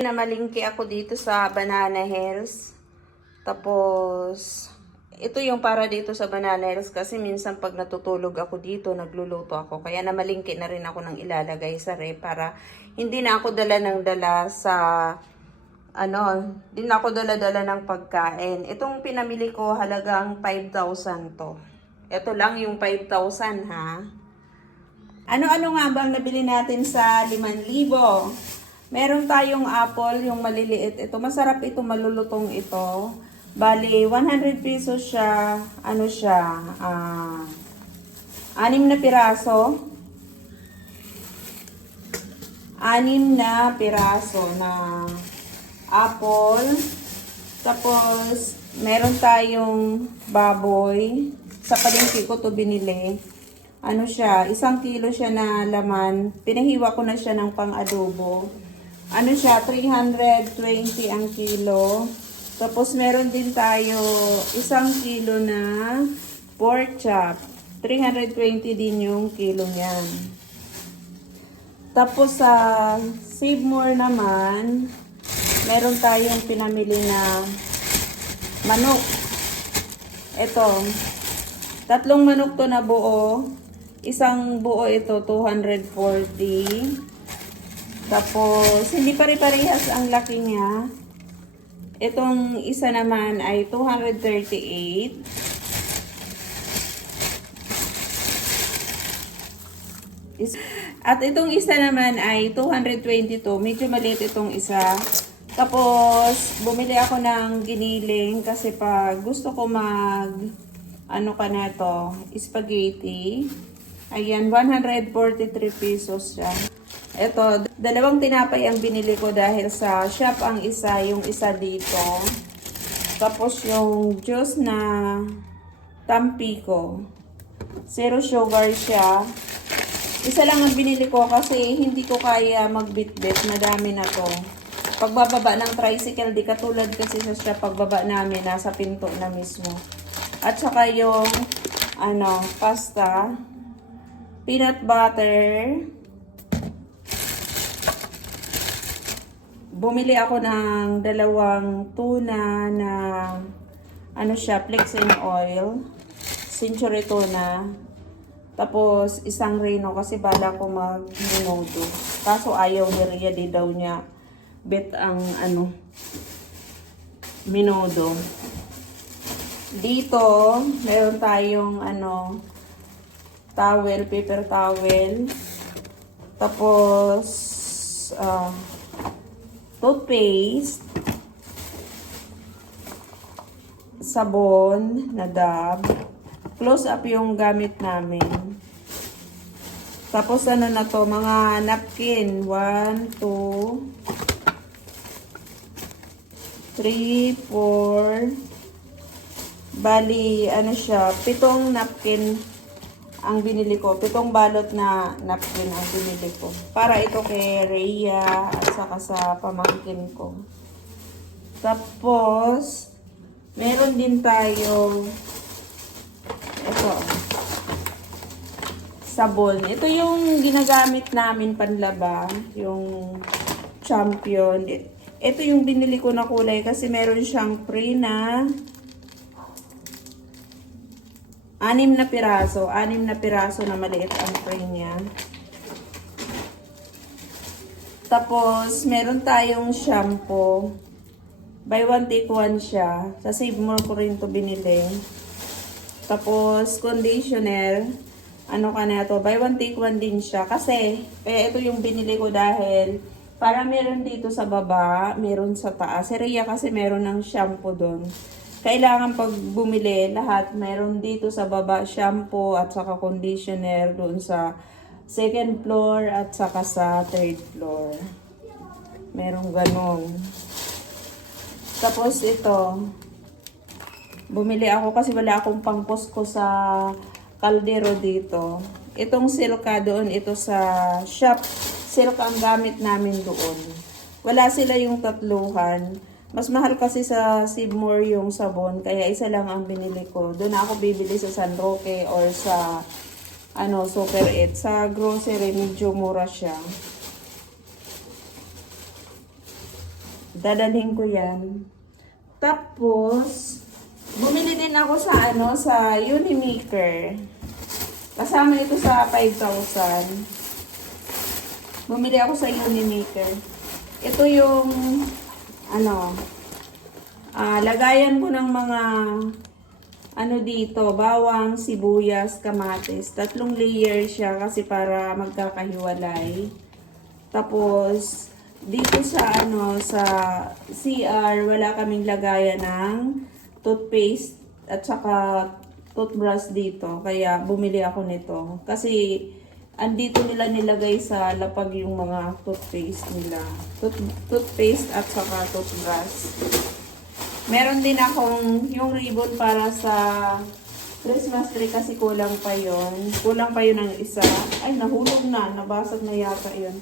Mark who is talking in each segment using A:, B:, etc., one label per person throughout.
A: Namalingki ako dito sa Banana Hills. Tapos, ito yung para dito sa Banana Hills kasi minsan pag natutulog ako dito, nagluluto ako. Kaya namalingki na rin ako ng ilalagay sa rep para hindi na ako dala ng dala sa ano, na ako dala-dala ng pagkain. Itong pinamili ko halagang 5,000 to. Ito lang yung 5,000 ha. Ano-ano nga ba ang nabili natin sa 5,000? Meron tayong apple, yung maliliit. Ito, masarap ito, malulutong ito. Bali, 100 pesos siya. Ano siya? Ah, anim na piraso. Anim na piraso na apple. Tapos, meron tayong baboy. Sa palengke ko to binili. Ano siya, isang kilo siya na laman. Pinahiwa ko na siya ng pang-adobo. Ano siya, 320 ang kilo. Tapos meron din tayo isang kilo na pork chop. 320 din yung kilo niyan. Tapos sa Save More naman, meron tayong pinamili na manok. Ito, tatlong manok to na buo. Isang buo ito, 240. Tapos, hindi pare-parehas ang laki niya. Itong isa naman ay 238. Is- At itong isa naman ay 222. Medyo maliit itong isa. Tapos, bumili ako ng giniling kasi pag gusto ko mag, ano ka na to, spaghetti. Ayan, 143 pesos siya. Ito, dalawang tinapay ang binili ko dahil sa shop ang isa, yung isa dito. Tapos yung juice na Tampico. Zero sugar siya. Isa lang ang binili ko kasi hindi ko kaya magbitbit. Madami na to. Pagbababa ng tricycle, di katulad kasi sa shop pagbaba namin, nasa pinto na mismo. At saka yung ano, pasta, peanut butter, bumili ako ng dalawang tuna na ano siya, flexing oil, century tuna, tapos isang reno kasi bala ko mag-minodo. Kaso ayaw ni Rhea, di daw niya bet ang ano, minodo. Dito, meron tayong ano, towel, paper towel. Tapos, ah, toothpaste, sabon na dab, close up yung gamit namin. Tapos ano na to, mga napkin, 1, 2, 3, 4, bali, ano siya, pitong napkin ang binili ko. Pitong balot na napkin ang binili ko. Para ito kay Rhea at saka sa pamangkin ko. Tapos, meron din tayo ito sabon. Ito yung ginagamit namin panlaba, yung champion. Ito yung binili ko na kulay kasi meron siyang free na Anim na piraso. Anim na piraso na maliit ang frame niya. Tapos, meron tayong shampoo. Buy one, take one siya. Sa Save More ko rin to binili. Tapos, conditioner. Ano ka na to? Buy one, take one din siya. Kasi, eh, ito yung binili ko dahil para meron dito sa baba, meron sa taas. Si kasi meron ng shampoo doon kailangan pag bumili lahat meron dito sa baba shampoo at saka conditioner doon sa second floor at saka sa third floor. Merong ganon tapos ito bumili ako kasi wala akong pangpos ko sa kaldero dito. Itong silka doon ito sa shop silka ang gamit namin doon. Wala sila yung tatluhan mas mahal kasi sa Sibmore yung sabon, kaya isa lang ang binili ko. Doon ako bibili sa San Roque or sa ano, Super 8. Sa grocery, medyo mura siya. Dadalhin ko yan. Tapos, bumili din ako sa ano, sa Unimaker. Kasama ito sa 5,000. Bumili ako sa Unimaker. Ito yung, ano, ah lagayan ko ng mga, ano dito, bawang, sibuyas, kamatis. Tatlong layer siya kasi para magkakahiwalay. Tapos, dito sa ano sa CR wala kaming lagayan ng toothpaste at saka toothbrush dito kaya bumili ako nito kasi andito nila nilagay sa lapag yung mga toothpaste nila Tooth, toothpaste at saka toothbrush meron din akong yung ribbon para sa Christmas tree kasi kulang pa yon kulang pa yun ng isa ay nahulog na nabasag na yata yun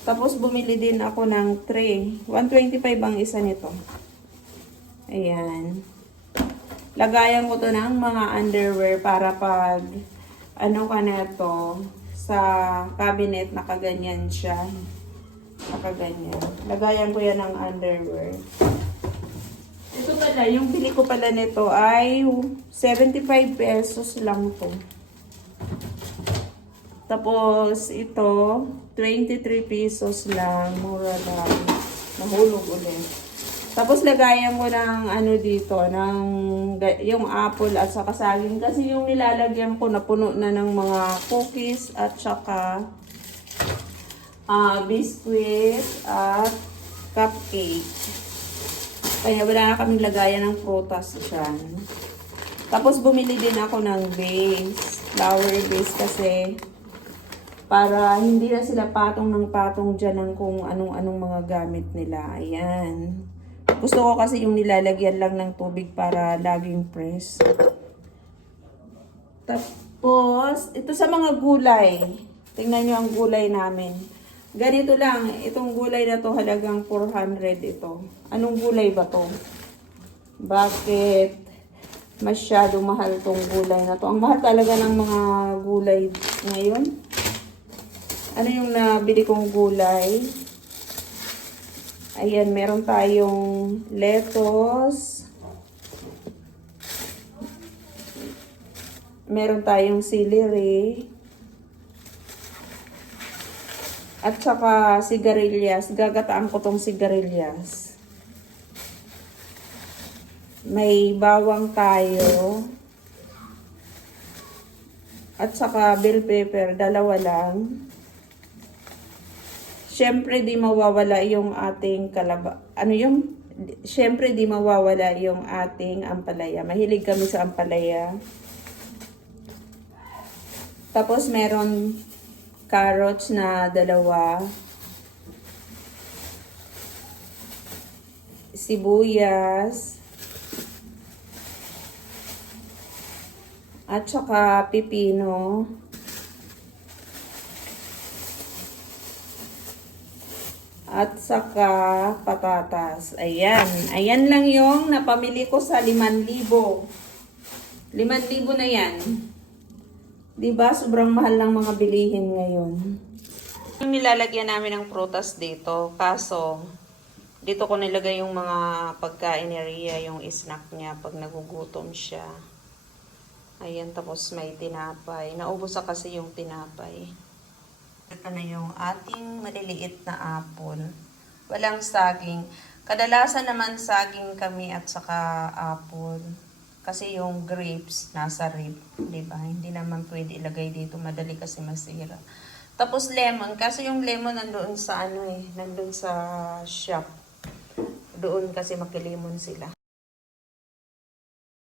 A: tapos bumili din ako ng tray. 125 ang isa nito. Ayan. Lagayan ko to ng mga underwear para pag ano ka na to sa cabinet nakaganyan siya. Nakaganyan. Lagayan ko yan ng underwear. Ito pala, yung bili ko pala nito ay 75 pesos lang to. Tapos, ito, 23 pesos lang. Mura lang. Nahulog ulit. Tapos, lagayan ko ng ano dito, ng yung apple at saka saging. Kasi yung nilalagyan ko, napuno na ng mga cookies at saka ah biscuit at cupcake. Kaya wala na kaming lagayan ng prutas dyan. Tapos, bumili din ako ng base. Flower base kasi para hindi na sila patong ng patong dyan ng kung anong-anong mga gamit nila. Ayan. Gusto ko kasi yung nilalagyan lang ng tubig para laging press. Tapos, ito sa mga gulay. Tingnan nyo ang gulay namin. Ganito lang, itong gulay na to halagang 400 ito. Anong gulay ba to? Bakit masyado mahal tong gulay na to? Ang mahal talaga ng mga gulay ngayon. Ano yung nabili kong gulay? Ayan, meron tayong lettuce. Meron tayong celery. At saka sigarilyas. Gagataan ko tong sigarilyas. May bawang tayo. At saka bell pepper. Dalawa lang. Siyempre, di mawawala yung ating kalaba... Ano yung... Siyempre, di mawawala yung ating ampalaya. Mahilig kami sa ampalaya. Tapos, meron carrots na dalawa. Sibuyas. At saka pipino. At saka patatas. Ayan. Ayan lang yung napamili ko sa 5,000. 5,000 na yan. 'Di ba Sobrang mahal ng mga bilihin ngayon. Yung nilalagyan namin ng prutas dito. Kaso, dito ko nilagay yung mga pagkain ni Rhea, yung snack niya pag nagugutom siya. Ayan, tapos may tinapay. Naubos na kasi yung tinapay. Ito na yung ating maliliit na apple. Walang saging. Kadalasan naman saging kami at saka apple. Kasi yung grapes nasa rib, 'di? Hindi naman pwede ilagay dito, madali kasi masira. Tapos lemon, kasi yung lemon nandoon sa ano eh, nandoon sa shop. Doon kasi makilimon sila.